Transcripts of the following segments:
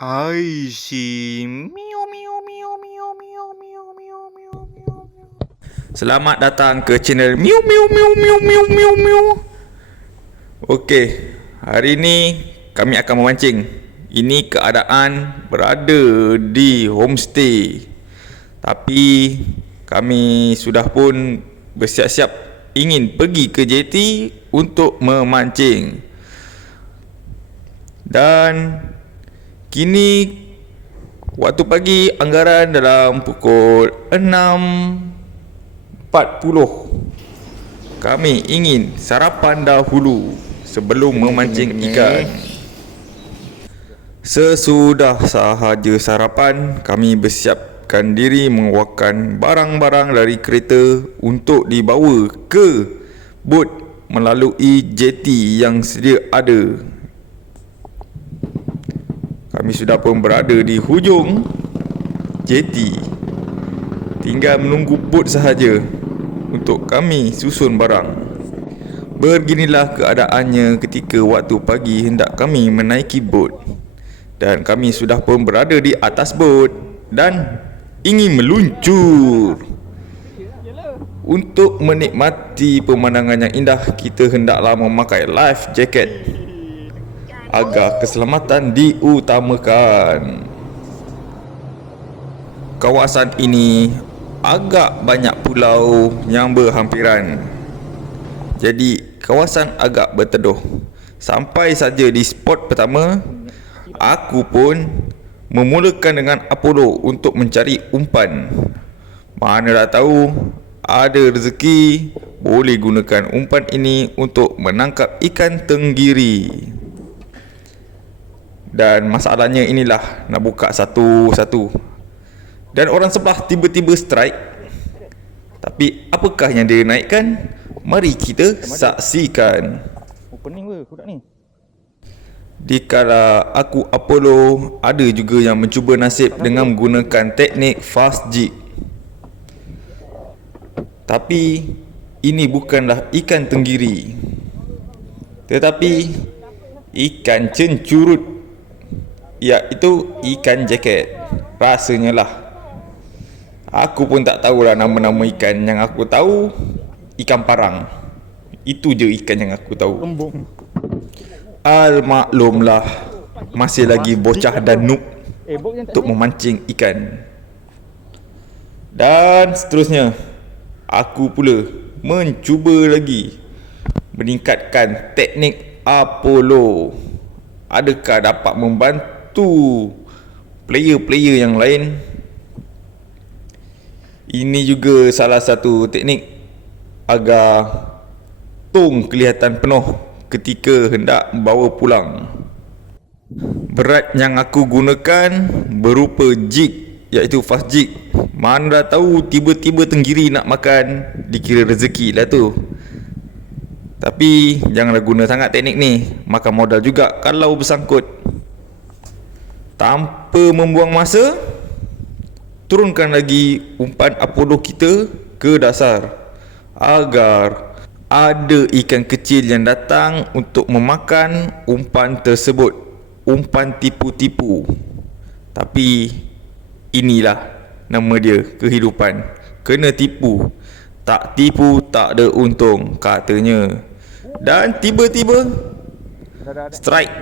I see. Meow meow meow meow meow meow meow meow meow. Selamat datang ke channel Meow Meow Meow Meow Meow Meow Meow. Okey, hari ini kami akan memancing. Ini keadaan berada di homestay. Tapi kami sudah pun bersiap-siap ingin pergi ke JT untuk memancing. Dan kini waktu pagi anggaran dalam pukul 6.40. Kami ingin sarapan dahulu sebelum memancing ikan. Sesudah sahaja sarapan, kami bersiapkan diri mengeluarkan barang-barang dari kereta untuk dibawa ke bot melalui JT yang sedia ada. Kami sudah pun berada di hujung JT. Tinggal menunggu bot sahaja untuk kami susun barang. Beginilah keadaannya ketika waktu pagi hendak kami menaiki bot. Dan kami sudah pun berada di atas bot dan ingin meluncur. Untuk menikmati pemandangan yang indah, kita hendaklah memakai life jacket agar keselamatan diutamakan. Kawasan ini agak banyak pulau yang berhampiran. Jadi kawasan agak berteduh. Sampai saja di spot pertama, aku pun memulakan dengan Apollo untuk mencari umpan. Mana dah tahu ada rezeki boleh gunakan umpan ini untuk menangkap ikan tenggiri. Dan masalahnya inilah, nak buka satu-satu. Dan orang sebelah tiba-tiba strike. Tapi apakah yang dia naikkan? Mari kita saksikan. Opening ke budak ni? Dikala aku Apollo, ada juga yang mencuba nasib dengan menggunakan teknik fast jig. Tapi ini bukanlah ikan tenggiri, tetapi ikan cencurut, iaitu ikan jacket. Rasanya lah. Aku pun tak tahulah nama-nama ikan. Yang aku tahu ikan parang. Itu je ikan yang aku tahu. Kembung. Maklumlah, masih lagi bocah dan noob untuk memancing ikan. Dan seterusnya, aku pula mencuba lagi meningkatkan teknik Apollo. Adakah dapat membantu player-player yang lain? Ini juga salah satu teknik agar tong kelihatan penuh ketika hendak membawa pulang. Berat yang aku gunakan berupa jig, iaitu fast jig. Mana dah tahu tiba-tiba tenggiri nak makan, dikira rezeki lah tu. Tapi janganlah guna sangat teknik ni, makan modal juga kalau bersangkut. Tanpa membuang masa, turunkan lagi umpan Apollo kita ke dasar agar ada ikan kecil yang datang untuk memakan umpan tersebut. Umpan tipu-tipu. Tapi inilah nama dia, kehidupan. Kena tipu. Tak tipu tak ada untung, katanya. Dan tiba-tiba strike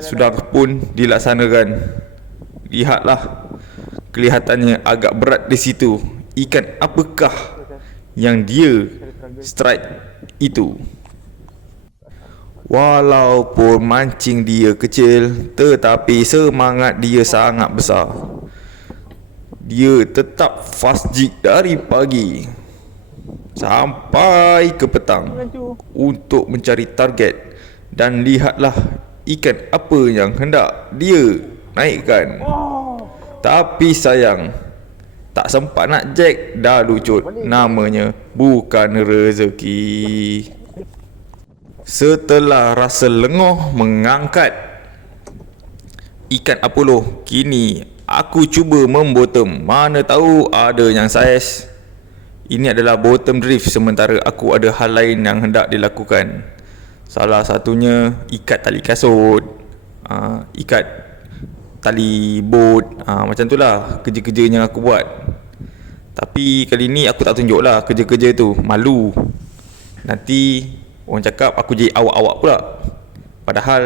sudah pun dilaksanakan. Lihatlah, kelihatannya agak berat di situ. Ikan apakah yang dia strike itu? Walaupun mancing dia kecil, tetapi semangat dia sangat besar. Dia tetap fast jig dari pagi sampai ke petang untuk mencari target. Dan lihatlah ikan apa yang hendak dia naikkan. Tapi sayang, tak sempat nak jack, dah lucut. Namanya bukan rezeki. Setelah rasa lengoh mengangkat ikan Apollo, kini aku cuba membottom. Mana tahu ada yang saiz. Ini adalah bottom drift, sementara aku ada hal lain yang hendak dilakukan. Salah satunya ikat tali kasut, ikat tali bot, macam tu lah kerja-kerja yang aku buat. Tapi kali ni aku tak tunjuk lah kerja-kerja tu, malu. Nanti orang cakap aku jadi awak-awak pula, padahal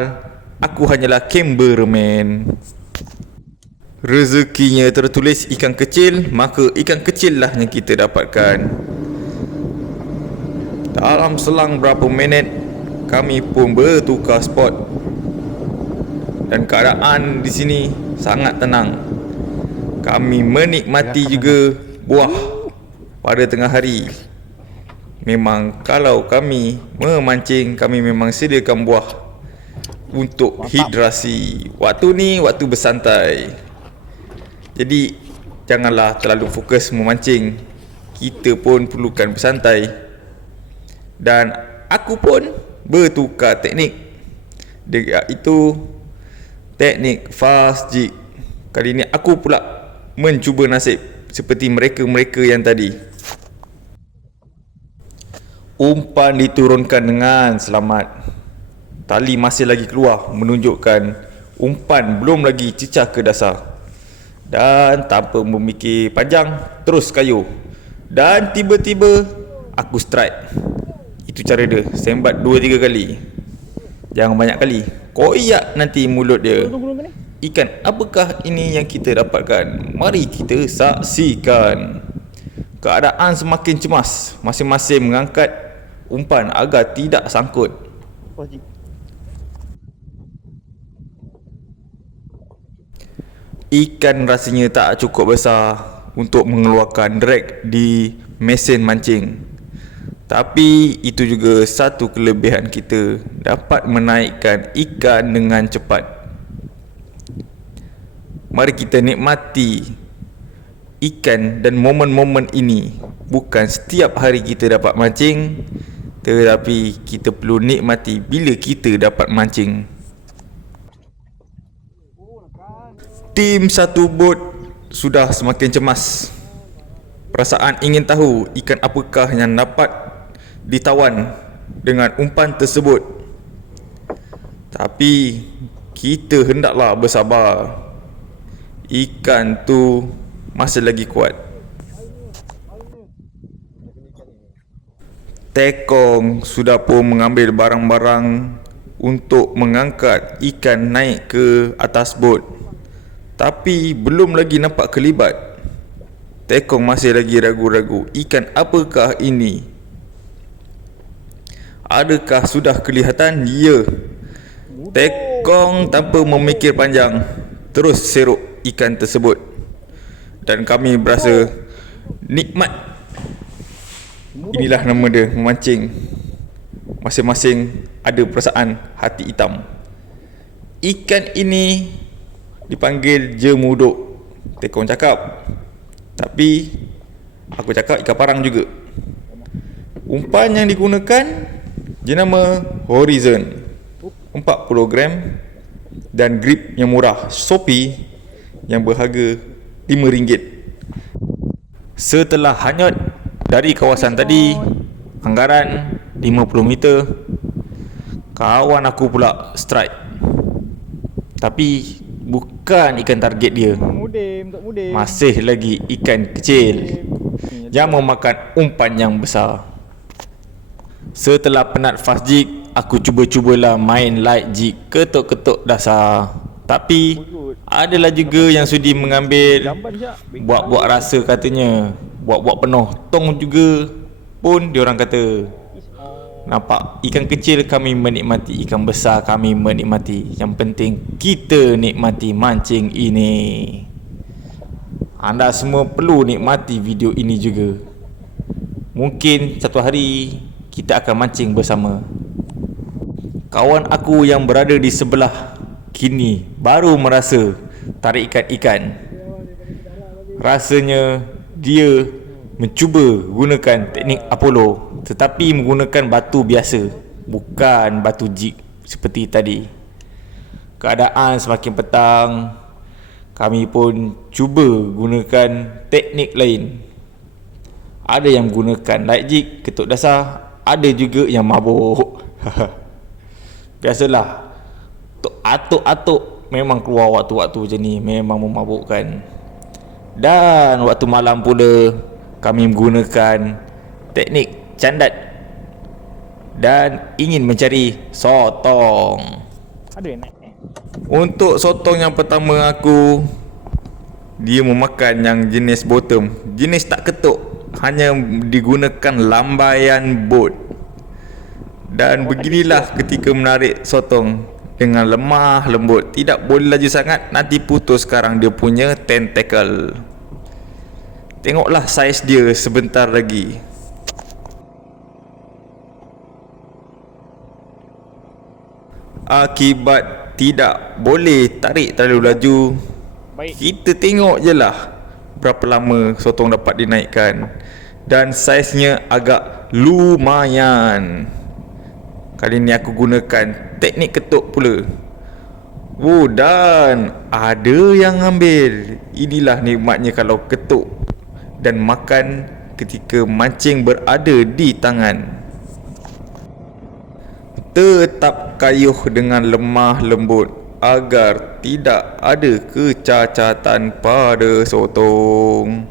aku hanyalah cameraman. Rezekinya tertulis ikan kecil, maka ikan kecil lah yang kita dapatkan. Dalam selang berapa minit, kami pun bertukar spot. Dan keadaan di sini sangat tenang. Kami menikmati juga buah pada tengah hari. Memang kalau kami memancing, kami memang sediakan buah untuk hidrasi. Waktu ni waktu bersantai. Jadi janganlah terlalu fokus memancing. Kita pun perlukan bersantai. Dan aku pun bertukar teknik, iaitu teknik fast jig. Kali ni aku pula mencuba nasib seperti mereka-mereka yang tadi. Umpan diturunkan dengan selamat. Tali masih lagi keluar, menunjukkan umpan belum lagi cecah ke dasar. Dan tanpa memikir panjang, terus kayuh. Dan tiba-tiba aku strike. Itu cara dia, sembat 2-3 kali. Jangan banyak kali, koyak nanti mulut dia. Ikan apakah ini yang kita dapatkan? Mari kita saksikan. Keadaan semakin cemas. Masing-masing mengangkat umpan agar tidak sangkut. Ikan rasanya tak cukup besar untuk mengeluarkan drag di mesin mancing. Tapi itu juga satu kelebihan kita, dapat menaikkan ikan dengan cepat. Mari kita nikmati ikan dan momen-momen ini. Bukan setiap hari kita dapat mancing, tetapi kita perlu nikmati bila kita dapat mancing. Tim satu bot sudah semakin cemas. Perasaan ingin tahu ikan apakah yang dapat ditawan dengan umpan tersebut. Tapi kita hendaklah bersabar. Ikan tu masih lagi kuat. Tekong sudah pun mengambil barang-barang untuk mengangkat ikan naik ke atas bot. Tapi belum lagi nampak kelibat. Tekong masih lagi ragu-ragu. Ikan apakah ini? Adakah sudah kelihatan? Ya. Tekong tanpa memikir panjang terus serok ikan tersebut. Dan kami berasa nikmat. Inilah nama dia, memancing. Masing-masing ada perasaan hati hitam. Ikan ini dipanggil jemuduk, Tekong cakap. Tapi aku cakap ikan parang juga. Umpan yang digunakan jenama Horizon, 40 gram, dan grip yang murah, Shopee, yang berharga RM5. Setelah hanyut dari kawasan tadi, anggaran 50 meter, kawan aku pula strike. Tapi bukan ikan target dia. Masih lagi ikan kecil yang memakan umpan yang besar. Setelah penat fast jig, aku cubalah main light jig, ketuk-ketuk dasar. Tapi adalah juga yang sudi mengambil buat-buat rasa katanya. Buat-buat penuh tong juga pun diorang kata. Nampak ikan kecil kami menikmati, ikan besar kami menikmati. Yang penting kita nikmati mancing ini. Anda semua perlu nikmati video ini juga. Mungkin satu hari kita akan mancing bersama. Kawan aku yang berada di sebelah kini baru merasa tarikan ikan. Rasanya dia mencuba gunakan teknik Apollo, tetapi menggunakan batu biasa, bukan batu jig seperti tadi. Keadaan semakin petang, kami pun cuba gunakan teknik lain. Ada yang menggunakan light jig, ketuk dasar, ada juga yang mabuk. Biasalah, atuk-atuk memang keluar waktu-waktu macam ni, memang memabukkan. Dan waktu malam pula kami menggunakan teknik candat dan ingin mencari sotong. Ada yang naik Untuk sotong yang pertama aku, dia memakan yang jenis bottom, jenis tak ketuk, hanya digunakan lambaian bot. Dan beginilah ketika menarik sotong dengan lemah lembut, tidak boleh laju sangat, nanti putus sekarang dia punya tentacle. Tengoklah saiz dia sebentar lagi. Akibat tidak boleh tarik terlalu laju, baik. kita tengok je lah berapa lama sotong dapat dinaikkan. Dan saiznya agak lumayan. Kali ni aku gunakan teknik ketuk pula. Dan ada yang ambil. Inilah nikmatnya kalau ketuk dan makan ketika mancing berada di tangan. Tetap kayuh dengan lemah lembut agar tidak ada kecacatan pada sotong.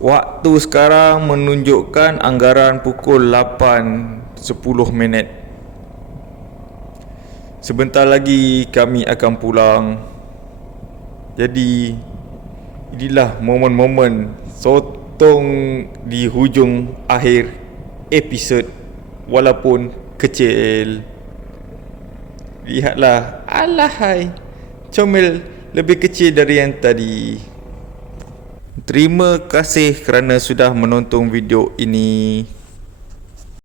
Waktu sekarang menunjukkan anggaran pukul 8.10 minit. Sebentar lagi kami akan pulang. Jadi inilah momen-momen sotong di hujung akhir episod, walaupun kecil. Lihatlah, alahai, comel lebih kecil dari yang tadi. Terima kasih kerana sudah menonton video ini.